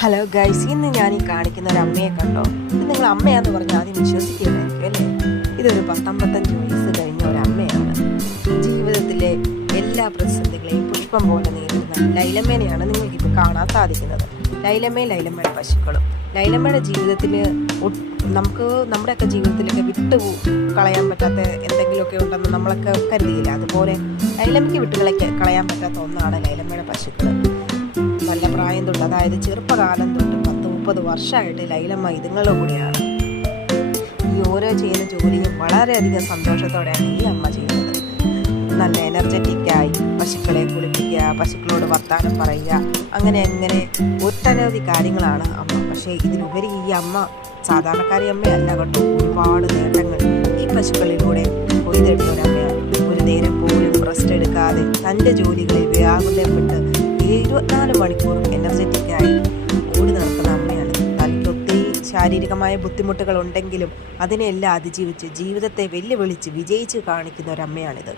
Hello guys ഇന്ന് ഞാൻ ഈ കാണിക്കുന്ന ഒരു അമ്മയെ കണ്ടോ? ഇത് നിങ്ങൾ അമ്മയാന്ന് പറഞ്ഞാൽ ആദ്യം വിശ്വസിക്കുന്നതായിരിക്കും അല്ലേ? ഇതൊരു പത്തൊമ്പത്തഞ്ച് വയസ്സ് കഴിഞ്ഞ ഒരു അമ്മയാണ് ജീവിതത്തിലെ എല്ലാ പ്രതിസന്ധികളെയും പുഷ്പം പോലെ നേരിടുന്ന ലൈലമ്മേനെയാണ് നിങ്ങൾക്ക് ഇപ്പോൾ കാണാൻ സാധിക്കുന്നത്. ലൈലമ്മയും ലൈലമ്മയുടെ പശുക്കളും. ലൈലമ്മയുടെ ജീവിതത്തിൽ നമുക്ക് നമ്മുടെയൊക്കെ ജീവിതത്തിലൊക്കെ വിട്ടു കളയാൻ പറ്റാത്ത എന്തെങ്കിലുമൊക്കെ ഉണ്ടെന്ന് നമ്മളൊക്കെ കരുതിയില്ല. അതുപോലെ ലൈലമ്മയ്ക്ക് വിട്ടുകളൊക്കെ കളയാൻ പറ്റാത്ത ഒന്നാണ് ലൈലമ്മയുടെ പശുക്കൾ പ്രായം തൊട്ട് അതായത് ചെറുപ്പകാലം തൊട്ട് പത്ത് മുപ്പത് വർഷമായിട്ട് ലൈലമ്മ ഇതുങ്ങളുടെ കൂടെയാണ്. ഈ ഓരോ ചെയ്യുന്ന ജോലിയും വളരെയധികം സന്തോഷത്തോടെയാണ് ഈ അമ്മ ചെയ്യുന്നത്. നല്ല എനർജറ്റിക്കായി പശുക്കളെ കുളിപ്പിക്കുക പശുക്കളോട് വർത്താനം പറയുക അങ്ങനെ അങ്ങനെ ഒട്ടനവധി കാര്യങ്ങളാണ് അമ്മ. പക്ഷേ ഇതിലുപരി ഈ അമ്മ സാധാരണക്കാരി അമ്മയല്ല കേട്ടോ. ഒരുപാട് നേട്ടങ്ങൾ ഈ പശുക്കളിലൂടെ കൊയ്തെടുത്ത ഒരമ്മയാണ് ഒരു നേരം പോലും റെസ്റ്റ് എടുക്കാതെ തന്റെ ജോലികളിൽ വ്യാകുലപ്പെട്ട് ഇരുപത്തിനാല് മണിക്കൂറും എനർജറ്റിക്കായി ഓടി നടക്കുന്ന അമ്മയാണ്. തനിക്ക് ഒത്തിരി ശാരീരികമായ ബുദ്ധിമുട്ടുകൾ ഉണ്ടെങ്കിലും അതിനെല്ലാം അതിജീവിച്ച് ജീവിതത്തെ വെല്ലുവിളിച്ച് വിജയിച്ച് കാണിക്കുന്ന ഒരമ്മയാണിത്.